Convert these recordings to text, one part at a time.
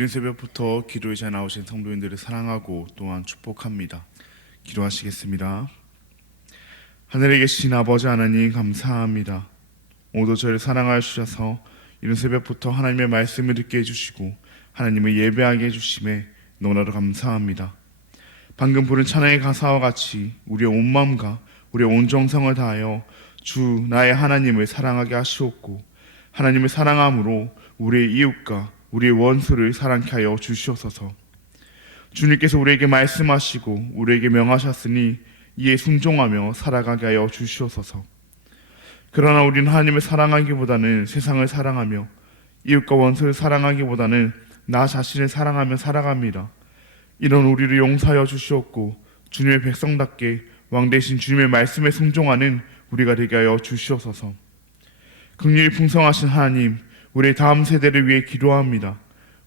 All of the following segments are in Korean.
이른 새벽부터 기도에 잘 나오신 성도님들을 사랑하고 또한 축복합니다. 기도하시겠습니다. 하늘에 계신 아버지 하나님 감사합니다. 오늘도 저를 사랑하여 주셔서 이른 새벽부터 하나님의 말씀을 듣게 해주시고 하나님을 예배하게 해주심에 너무나도 감사합니다. 방금 부른 찬양의 가사와 같이 우리의 온 마음과 우리의 온 정성을 다하여 주 나의 하나님을 사랑하게 하시옵고 하나님을 사랑함으로 우리의 이웃과 우리의 원수를 사랑케 하여 주시옵소서. 주님께서 우리에게 말씀하시고 우리에게 명하셨으니 이에 순종하며 살아가게 하여 주시옵소서. 그러나 우리는 하나님을 사랑하기보다는 세상을 사랑하며 이웃과 원수를 사랑하기보다는 나 자신을 사랑하며 살아갑니다. 이런 우리를 용서하여 주시옵고 주님의 백성답게 왕 대신 주님의 말씀에 순종하는 우리가 되게 하여 주시옵소서. 긍휼이 풍성하신 하나님, 우리의 다음 세대를 위해 기도합니다.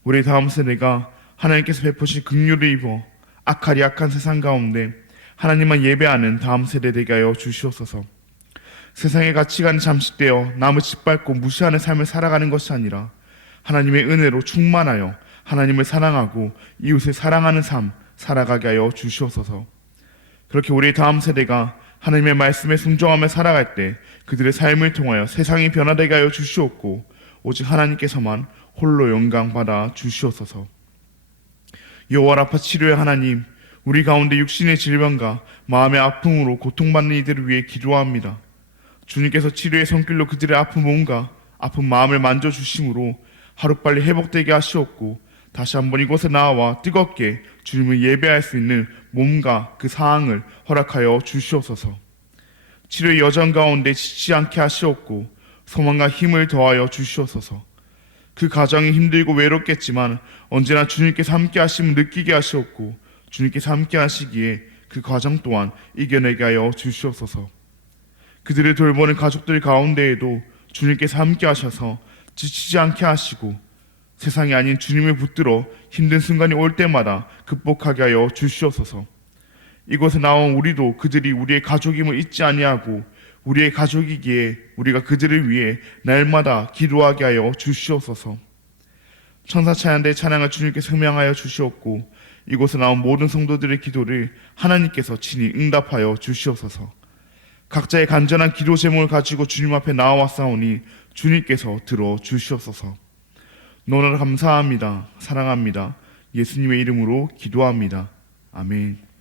우리의 다음 세대가 하나님께서 베푸신 긍휼을 입어 악하리 악한 세상 가운데 하나님만 예배하는 다음 세대 되게 하여 주시옵소서. 세상의 가치관에 잠식되어 남을 짓밟고 무시하는 삶을 살아가는 것이 아니라 하나님의 은혜로 충만하여 하나님을 사랑하고 이웃을 사랑하는 삶 살아가게 하여 주시옵소서. 그렇게 우리의 다음 세대가 하나님의 말씀에 순종하며 살아갈 때 그들의 삶을 통하여 세상이 변화되게 하여 주시옵고 오직 하나님께서만 홀로 영광 받아 주시옵소서. 여호와 라파 치료의 하나님, 우리 가운데 육신의 질병과 마음의 아픔으로 고통받는 이들을 위해 기도합니다. 주님께서 치료의 손길로 그들의 아픈 몸과 아픈 마음을 만져주심으로 하루빨리 회복되게 하시옵고 다시 한번 이곳에 나와 뜨겁게 주님을 예배할 수 있는 몸과 그 사항을 허락하여 주시옵소서. 치료의 여정 가운데 지치지 않게 하시옵고 소망과 힘을 더하여 주시옵소서. 그 과정이 힘들고 외롭겠지만 언제나 주님께서 함께 하심을 느끼게 하시옵고 주님께서 함께 하시기에 그 과정 또한 이겨내게 하여 주시옵소서. 그들을 돌보는 가족들 가운데에도 주님께서 함께 하셔서 지치지 않게 하시고 세상이 아닌 주님을 붙들어 힘든 순간이 올 때마다 극복하게 하여 주시옵소서. 이곳에 나온 우리도 그들이 우리의 가족임을 잊지 아니하고 우리의 가족이기에 우리가 그들을 위해 날마다 기도하게 하여 주시옵소서. 천사 찬양대 찬양을 주님께서 음향하여 주시옵고 이곳에 나온 모든 성도들의 기도를 하나님께서 친히 응답하여 주시옵소서. 각자의 간절한 기도 제목을 가지고 주님 앞에 나와왔사오니 주님께서 들어 주시옵소서. 너무나 감사합니다. 사랑합니다. 예수님의 이름으로 기도합니다. 아멘.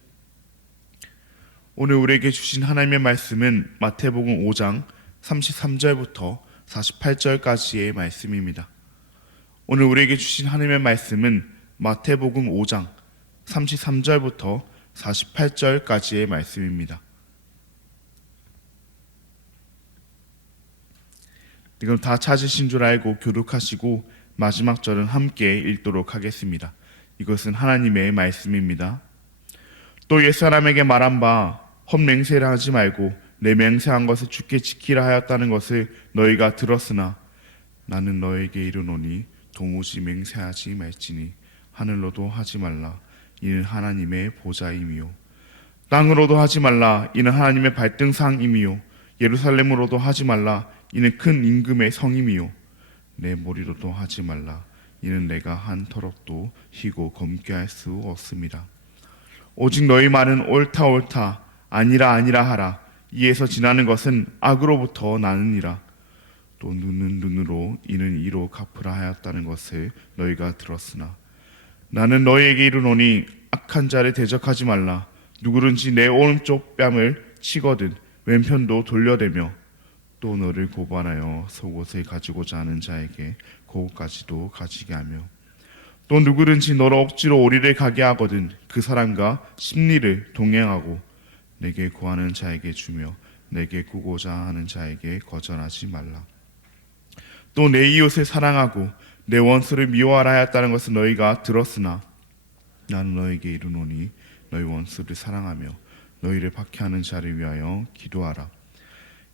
오늘 우리에게 주신 하나님의 말씀은 마태복음 5장 33절부터 48절까지의 말씀입니다. 오늘 우리에게 주신 하나님의 말씀은 마태복음 5장 33절부터 48절까지의 말씀입니다. 이건 다 찾으신 줄 알고 교독하시고 마지막 절은 함께 읽도록 하겠습니다. 이것은 하나님의 말씀입니다. 또 옛사람에게 말한 바 헛맹세를 하지 말고 내 맹세한 것을 주께 지키라 하였다는 것을 너희가 들었으나 나는 너에게 이르노니 도무지 맹세하지 말지니 하늘로도 하지 말라 이는 하나님의 보좌임이요 땅으로도 하지 말라 이는 하나님의 발등상임이요 예루살렘으로도 하지 말라 이는 큰 임금의 성임이요 내 머리로도 하지 말라 이는 내가 한 터럭도 희고 검게 할 수 없습니다. 오직 너희 말은 옳다 옳다 아니라 아니라 하라 이에서 지나는 것은 악으로부터 나느니라. 또 눈은 눈으로 이는 이로 갚으라 하였다는 것을 너희가 들었으나 나는 너희에게 이르노니 악한 자를 대적하지 말라. 누구든지 내 오른쪽 뺨을 치거든 왼편도 돌려대며 또 너를 고발하여 속옷을 가지고자 하는 자에게 그것까지도 가지게 하며 또 누구든지 너를 억지로 오리를 가게 하거든 그 사람과 심리를 동행하고 내게 구하는 자에게 주며 내게 구고자 하는 자에게 거절하지 말라. 또 내 이웃을 사랑하고 내 원수를 미워하라 하였다는 것을 너희가 들었으나 나는 너에게 이르노니 너희 원수를 사랑하며 너희를 박해하는 자를 위하여 기도하라.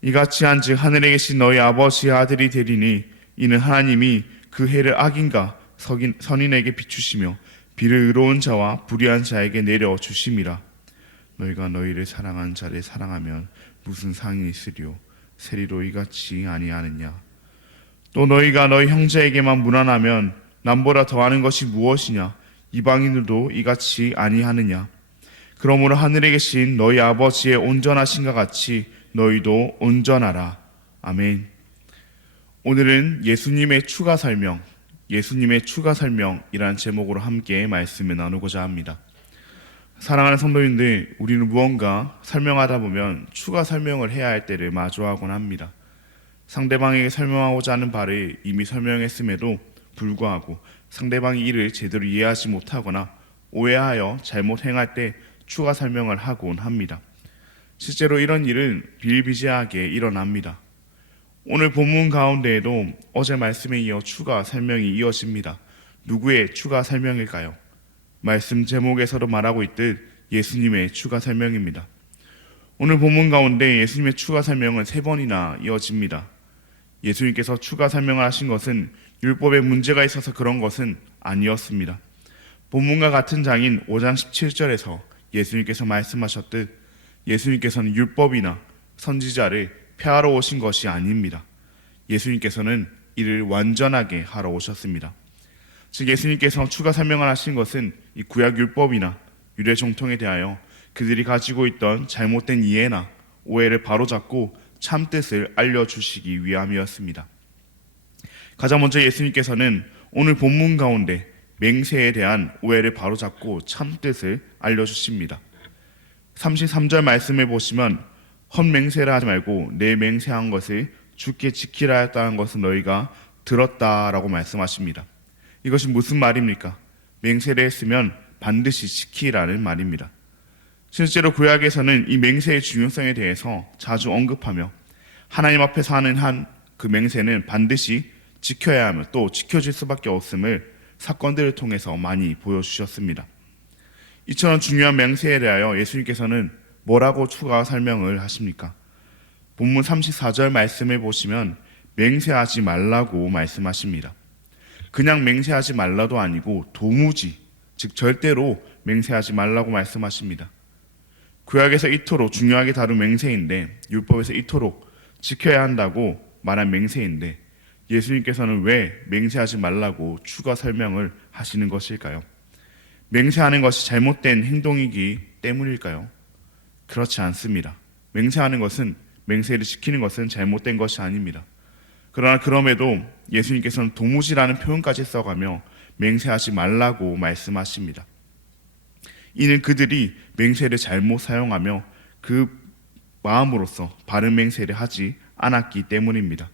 이같이 한즉 하늘에 계신 너희 아버지의 아들이 되리니 이는 하나님이 그 해를 악인과 선인에게 비추시며 비를 의로운 자와 불의한 자에게 내려 주심이라. 너희가 너희를 사랑하는 자를 사랑하면 무슨 상이 있으리요 세리로 이같이 아니하느냐. 또 너희가 너희 형제에게만 무난하면 남보다 더하는 것이 무엇이냐? 이방인들도 이같이 아니하느냐? 그러므로 하늘에 계신 너희 아버지의 온전하신가 같이 너희도 온전하라. 아멘. 오늘은 예수님의 추가 설명이라는 제목으로 함께 말씀을 나누고자 합니다. 사랑하는 성도님들, 우리는 무언가 설명하다 보면 추가 설명을 해야 할 때를 마주하곤 합니다. 상대방에게 설명하고자 하는 바를 이미 설명했음에도 불구하고 상대방이 이를 제대로 이해하지 못하거나 오해하여 잘못 행할 때 추가 설명을 하곤 합니다. 실제로 이런 일은 비일비재하게 일어납니다. 오늘 본문 가운데에도 어제 말씀에 이어 추가 설명이 이어집니다. 누구의 추가 설명일까요? 말씀 제목에서도 말하고 있듯 예수님의 추가 설명입니다. 오늘 본문 가운데 예수님의 추가 설명은 3번이나 이어집니다. 예수님께서 추가 설명을 하신 것은 율법에 문제가 있어서 그런 것은 아니었습니다. 본문과 같은 장인 5장 17절에서 예수님께서 말씀하셨듯 예수님께서는 율법이나 선지자를 폐하러 오신 것이 아닙니다. 예수님께서는 이를 완전하게 하러 오셨습니다. 즉 예수님께서 추가 설명을 하신 것은 이 구약 율법이나 유대 정통에 대하여 그들이 가지고 있던 잘못된 이해나 오해를 바로잡고 참뜻을 알려주시기 위함이었습니다. 가장 먼저 예수님께서는 오늘 본문 가운데 맹세에 대한 오해를 바로잡고 참뜻을 알려주십니다. 33절 말씀을 보시면 헛맹세를 하지 말고 내 맹세한 것을 주께 지키라 했다는 것은 너희가 들었다라고 말씀하십니다. 이것이 무슨 말입니까? 맹세를 했으면 반드시 지키라는 말입니다. 실제로 구약에서는 이 맹세의 중요성에 대해서 자주 언급하며 하나님 앞에서 하는 그 맹세는 반드시 지켜야 하며 또 지켜질 수밖에 없음을 사건들을 통해서 많이 보여주셨습니다. 이처럼 중요한 맹세에 대하여 예수님께서는 뭐라고 추가 설명을 하십니까? 본문 34절 말씀을 보시면 맹세하지 말라고 말씀하십니다. 그냥 맹세하지 말라도 아니고 도무지, 즉 절대로 맹세하지 말라고 말씀하십니다. 구약에서 이토록 중요하게 다룬 맹세인데 율법에서 이토록 지켜야 한다고 말한 맹세인데 예수님께서는 왜 맹세하지 말라고 추가 설명을 하시는 것일까요? 맹세하는 것이 잘못된 행동이기 때문일까요? 그렇지 않습니다. 맹세하는 것은, 맹세를 지키는 것은 잘못된 것이 아닙니다. 그러나 그럼에도 예수님께서는 도무지라는 표현까지 써가며 맹세하지 말라고 말씀하십니다. 이는 그들이 맹세를 잘못 사용하며 그 마음으로서 바른 맹세를 하지 않았기 때문입니다.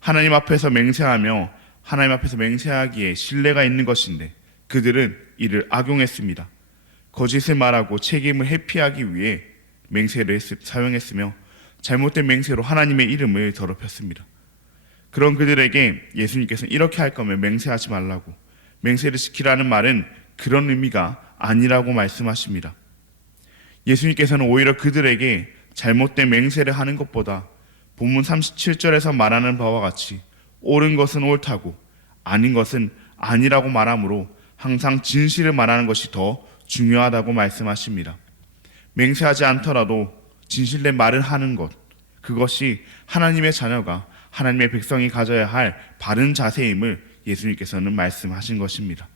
하나님 앞에서 맹세하며 하나님 앞에서 맹세하기에 신뢰가 있는 것인데 그들은 이를 악용했습니다. 거짓을 말하고 책임을 회피하기 위해 맹세를 사용했으며 잘못된 맹세로 하나님의 이름을 더럽혔습니다. 그런 그들에게 예수님께서는 이렇게 할 거면 맹세하지 말라고, 맹세를 지키라는 말은 그런 의미가 아니라고 말씀하십니다. 예수님께서는 오히려 그들에게 잘못된 맹세를 하는 것보다 본문 37절에서 말하는 바와 같이 옳은 것은 옳다고 아닌 것은 아니라고 말하므로 항상 진실을 말하는 것이 더 중요하다고 말씀하십니다. 맹세하지 않더라도 진실된 말을 하는 것, 그것이 하나님의 자녀가, 하나님의 백성이 가져야 할 바른 자세임을 예수님께서는 말씀하신 것입니다.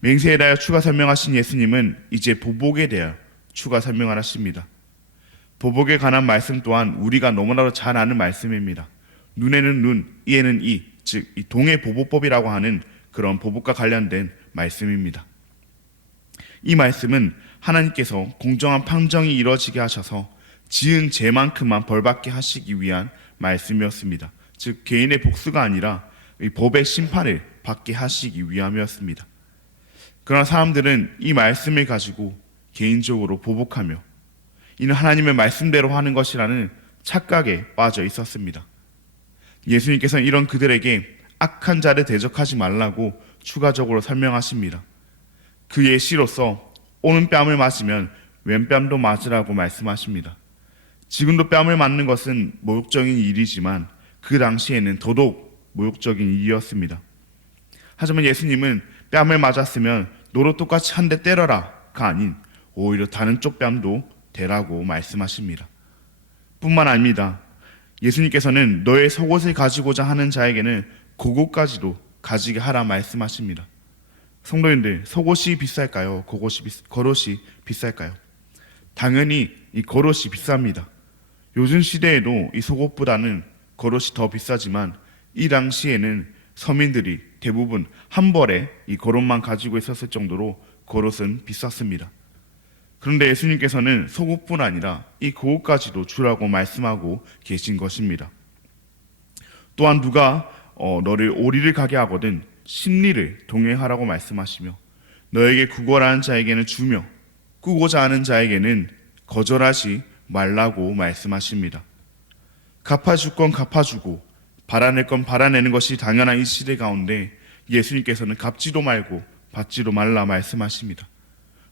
맹세에 대하여 추가 설명하신 예수님은 이제 보복에 대하여 추가 설명을 하십니다. 보복에 관한 말씀 또한 우리가 너무나도 잘 아는 말씀입니다. 눈에는 눈, 이에는 이, 즉 이 동해보복법이라고 하는 그런 보복과 관련된 말씀입니다. 이 말씀은 하나님께서 공정한 판정이 이루어지게 하셔서 지은 죄만큼만 벌받게 하시기 위한 말씀이었습니다. 즉 개인의 복수가 아니라 이 법의 심판을 받게 하시기 위함이었습니다. 그러나 사람들은 이 말씀을 가지고 개인적으로 보복하며 이는 하나님의 말씀대로 하는 것이라는 착각에 빠져 있었습니다. 예수님께서는 이런 그들에게 악한 자를 대적하지 말라고 추가적으로 설명하십니다. 그 예시로서 오는 뺨을 맞으면 왼뺨도 맞으라고 말씀하십니다. 지금도 뺨을 맞는 것은 모욕적인 일이지만 그 당시에는 더더욱 모욕적인 일이었습니다. 하지만 예수님은 뺨을 맞았으면 너로 똑같이 한 대 때려라가 아닌 오히려 다른 쪽 뺨도 대라고 말씀하십니다. 뿐만 아닙니다. 예수님께서는 너의 속옷을 가지고자 하는 자에게는 그것까지도 가지게 하라 말씀하십니다. 성도님들, 속옷이 비쌀까요? 겉옷이 비쌀까요? 당연히 이 겉옷이 비쌉니다. 요즘 시대에도 이 속옷보다는 겉옷이 더 비싸지만 이 당시에는 서민들이 대부분 한 벌에 이 겉옷만 가지고 있었을 정도로 겉옷은 비쌌습니다. 그런데 예수님께서는 속옷뿐 아니라 이 겉옷까지도 주라고 말씀하고 계신 것입니다. 또한 누가 너를 오리를 가게 하거든 십리를 동행하라고 말씀하시며 너에게 구걸하는 자에게는 주며 꾸고자 하는 자에게는 거절하지 말라고 말씀하십니다. 갚아줄 건 갚아주고 받아낼 건 받아내는 것이 당연한 이 시대 가운데 예수님께서는 갚지도 말고 받지도 말라 말씀하십니다.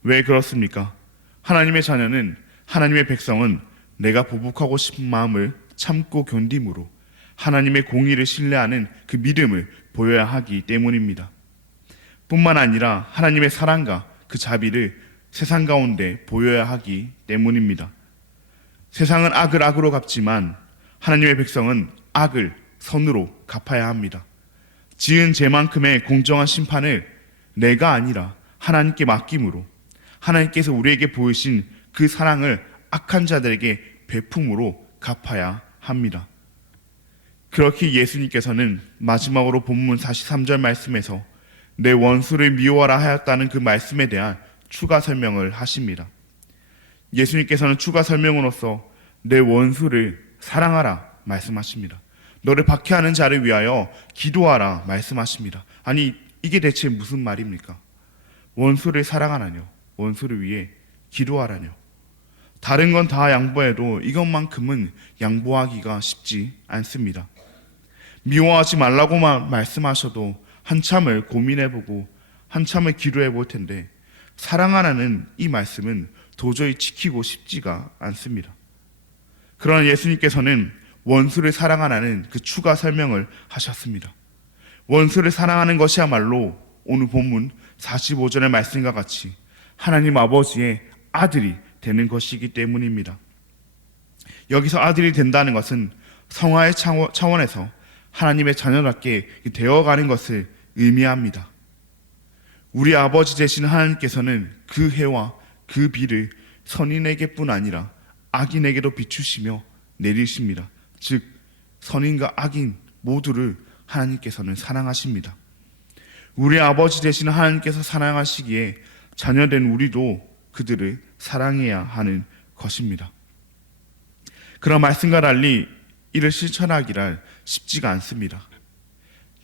왜 그렇습니까? 하나님의 자녀는, 하나님의 백성은 내가 보복하고 싶은 마음을 참고 견딤으로 하나님의 공의를 신뢰하는 그 믿음을 보여야 하기 때문입니다. 뿐만 아니라 하나님의 사랑과 그 자비를 세상 가운데 보여야 하기 때문입니다. 세상은 악을 악으로 갚지만 하나님의 백성은 악을 선으로 갚아야 합니다. 지은 죄만큼의 공정한 심판을 내가 아니라 하나님께 맡김으로 하나님께서 우리에게 보이신 그 사랑을 악한 자들에게 베품으로 갚아야 합니다. 그렇게 예수님께서는 마지막으로 본문 43절 말씀에서 내 원수를 미워하라 하였다는 그 말씀에 대한 추가 설명을 하십니다. 예수님께서는 추가 설명으로서 내 원수를 사랑하라 말씀하십니다. 너를 박해하는 자를 위하여 기도하라 말씀하십니다. 아니, 이게 대체 무슨 말입니까? 원수를 사랑하라뇨, 원수를 위해 기도하라뇨. 다른 건 다 양보해도 이것만큼은 양보하기가 쉽지 않습니다. 미워하지 말라고만 말씀하셔도 한참을 고민해보고 한참을 기도해볼 텐데 사랑하라는 이 말씀은 도저히 지키고 싶지가 않습니다. 그러나 예수님께서는 원수를 사랑하라는 그 추가 설명을 하셨습니다. 원수를 사랑하는 것이야말로 오늘 본문 45절의 말씀과 같이 하나님 아버지의 아들이 되는 것이기 때문입니다. 여기서 아들이 된다는 것은 성화의 차원에서 하나님의 자녀답게 되어가는 것을 의미합니다. 우리 아버지 되신 하나님께서는 그 해와 그 비를 선인에게뿐 아니라 악인에게도 비추시며 내리십니다. 즉 선인과 악인 모두를 하나님께서는 사랑하십니다. 우리 아버지 되신 하나님께서 사랑하시기에 자녀된 우리도 그들을 사랑해야 하는 것입니다. 그런 말씀과 달리 이를 실천하기란 쉽지가 않습니다.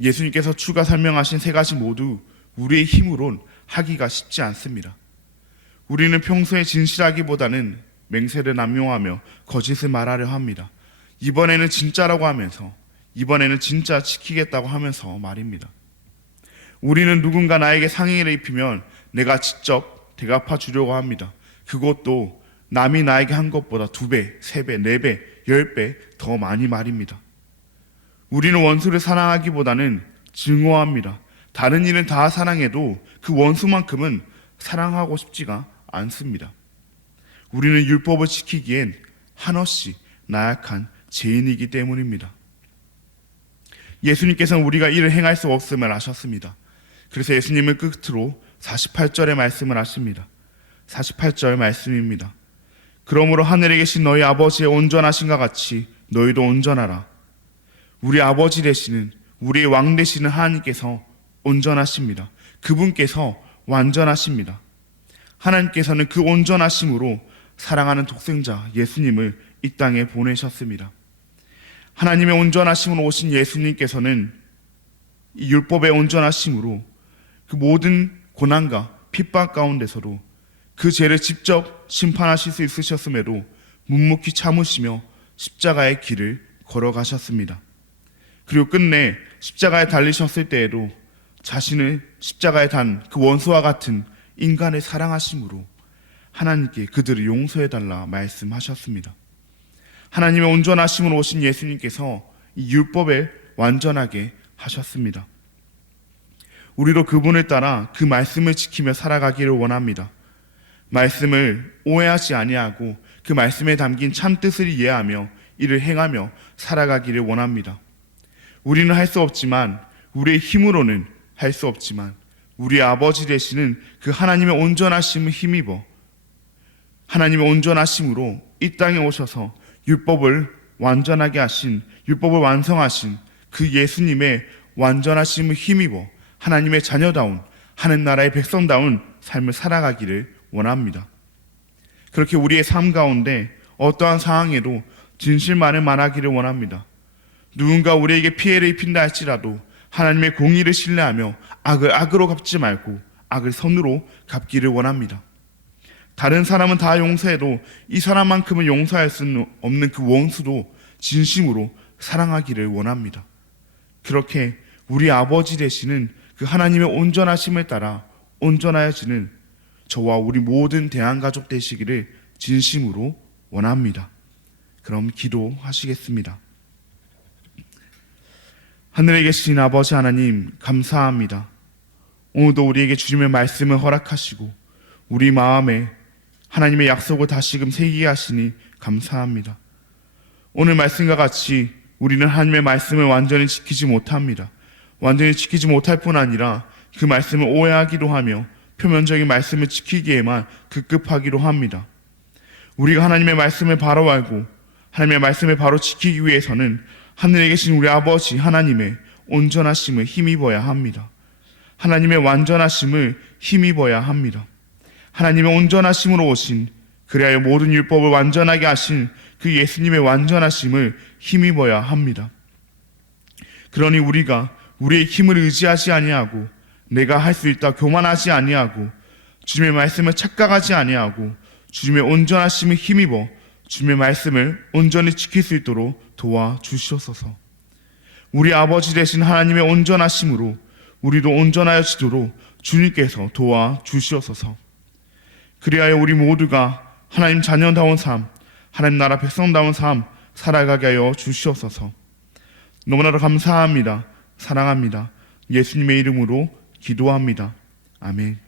예수님께서 추가 설명하신 세 가지 모두 우리의 힘으론 하기가 쉽지 않습니다. 우리는 평소에 진실하기보다는 맹세를 남용하며 거짓을 말하려 합니다. 이번에는 진짜라고 하면서, 이번에는 진짜 지키겠다고 하면서 말입니다. 우리는 누군가 나에게 상해를 입히면 내가 직접 대갚아 주려고 합니다. 그것도 남이 나에게 한 것보다 2배, 3배, 4배, 10배 더 많이 말입니다. 우리는 원수를 사랑하기보다는 증오합니다. 다른 일은 다 사랑해도 그 원수만큼은 사랑하고 싶지가 않습니다. 우리는 율법을 지키기엔 한없이 나약한 죄인이기 때문입니다. 예수님께서는 우리가 이를 행할 수 없음을 아셨습니다. 그래서 예수님은 끝으로 48절의 말씀을 하십니다. 48절 말씀입니다. 그러므로 하늘에 계신 너희 아버지의 온전하신과 같이 너희도 온전하라. 우리 아버지 되시는, 우리의 왕 되시는 하나님께서 온전하십니다. 그분께서 완전하십니다. 하나님께서는 그 온전하심으로 사랑하는 독생자 예수님을 이 땅에 보내셨습니다. 하나님의 온전하심으로 오신 예수님께서는 이 율법의 온전하심으로 그 모든 고난과 핍박 가운데서도 그 죄를 직접 심판하실 수 있으셨음에도 묵묵히 참으시며 십자가의 길을 걸어가셨습니다. 그리고 끝내 십자가에 달리셨을 때에도 자신을 십자가에 단 그 원수와 같은 인간을 사랑하심으로 하나님께 그들을 용서해달라 말씀하셨습니다. 하나님의 온전하심으로 오신 예수님께서 이 율법을 완전하게 하셨습니다. 우리도 그분을 따라 그 말씀을 지키며 살아가기를 원합니다. 말씀을 오해하지 아니하고 그 말씀에 담긴 참뜻을 이해하며 이를 행하며 살아가기를 원합니다. 우리는 할 수 없지만 우리의 힘으로는 할 수 없지만 우리 아버지 되시는 그 하나님의 온전하심을 힘입어 하나님의 온전하심으로 이 땅에 오셔서 율법을 완전하게 하신, 율법을 완성하신 그 예수님의 완전하심을 힘입어 하나님의 자녀다운, 하늘나라의 백성다운 삶을 살아가기를 원합니다. 그렇게 우리의 삶 가운데 어떠한 상황에도 진실만을 말하기를 원합니다. 누군가 우리에게 피해를 입힌다 할지라도 하나님의 공의를 신뢰하며 악을 악으로 갚지 말고 악을 선으로 갚기를 원합니다. 다른 사람은 다 용서해도 이 사람만큼은 용서할 수 없는 그 원수도 진심으로 사랑하기를 원합니다. 그렇게 우리 아버지 되시는 그 하나님의 온전하심을 따라 온전하여지는 저와 우리 모든 대한가족 되시기를 진심으로 원합니다. 그럼 기도하시겠습니다. 하늘에 계신 아버지 하나님, 감사합니다. 오늘도 우리에게 주님의 말씀을 허락하시고 우리 마음에 하나님의 약속을 다시금 새기게 하시니 감사합니다. 오늘 말씀과 같이 우리는 하나님의 말씀을 완전히 지키지 못합니다. 완전히 지키지 못할 뿐 아니라 그 말씀을 오해하기도 하며 표면적인 말씀을 지키기에만 급급하기도 합니다. 우리가 하나님의 말씀을 바로 알고 하나님의 말씀을 바로 지키기 위해서는 하늘에 계신 우리 아버지 하나님의 온전하심을 힘입어야 합니다. 하나님의 완전하심을 힘입어야 합니다. 하나님의 온전하심으로 오신, 그리하여 모든 율법을 완전하게 하신 그 예수님의 완전하심을 힘입어야 합니다. 그러니 우리가 우리의 힘을 의지하지 아니하고 내가 할 수 있다 교만하지 아니하고 주님의 말씀을 착각하지 아니하고 주님의 온전하심을 힘입어 주님의 말씀을 온전히 지킬 수 있도록 도와주시옵소서. 우리 아버지 되신 하나님의 온전하심으로 우리도 온전하여지도록 주님께서 도와주시옵소서. 그리하여 우리 모두가 하나님 자녀다운 삶, 하나님 나라 백성다운 삶 살아가게 하여 주시옵소서. 너무나도 감사합니다. 사랑합니다. 예수님의 이름으로 기도합니다. 아멘.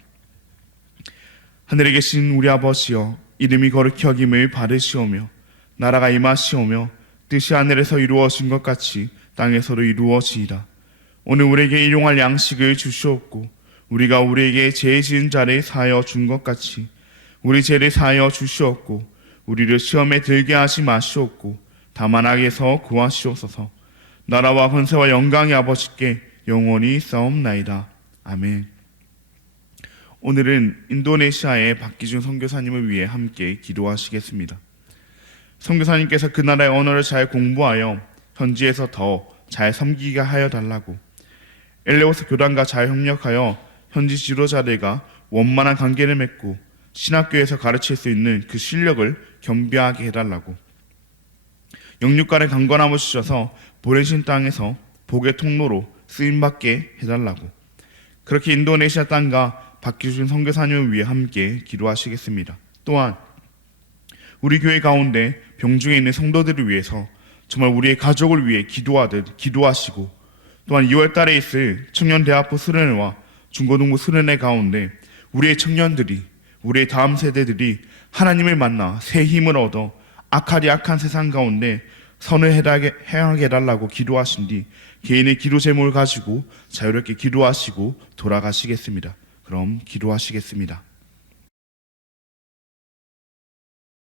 하늘에 계신 우리 아버지여, 이름이 거룩히 여김을 받으시오며 나라가 임하시오며 뜻이 하늘에서 이루어진 것 같이 땅에서도 이루어지이다. 오늘 우리에게 일용할 양식을 주시옵고 우리가 우리에게 죄 지은 자를 사하여 준 것 같이 우리 죄를 사하여 주시옵고 우리를 시험에 들게 하지 마시옵고 다만 악에서 구하시옵소서. 나라와 권세와 영광의 아버지께 영원히 싸움나이다. 아멘. 오늘은 인도네시아의 박기준 선교사님을 위해 함께 기도하시겠습니다. 선교사님께서 그 나라의 언어를 잘 공부하여 현지에서 더 잘 섬기게 하여 달라고, 엘레오스 교단과 잘 협력하여 현지 지도자들과 원만한 관계를 맺고 신학교에서 가르칠 수 있는 그 실력을 겸비하게 해달라고, 영육간의 강건함을 주셔서 보내신 땅에서 복의 통로로 쓰임받게 해달라고, 그렇게 인도네시아 땅과 박기준 선교사님을 위해 함께 기도하시겠습니다. 또한 우리 교회 가운데 병중에 있는 성도들을 위해서 정말 우리의 가족을 위해 기도하듯 기도하시고, 또한 2월 달에 있을 청년대학부 수련회와 중고등부 수련회 가운데 우리의 청년들이, 우리의 다음 세대들이 하나님을 만나 새 힘을 얻어 악하디 악한 세상 가운데 선을 행하게 해달라고 기도하신 뒤 개인의 기도 제목을 가지고 자유롭게 기도하시고 돌아가시겠습니다. 그럼 기도하시겠습니다.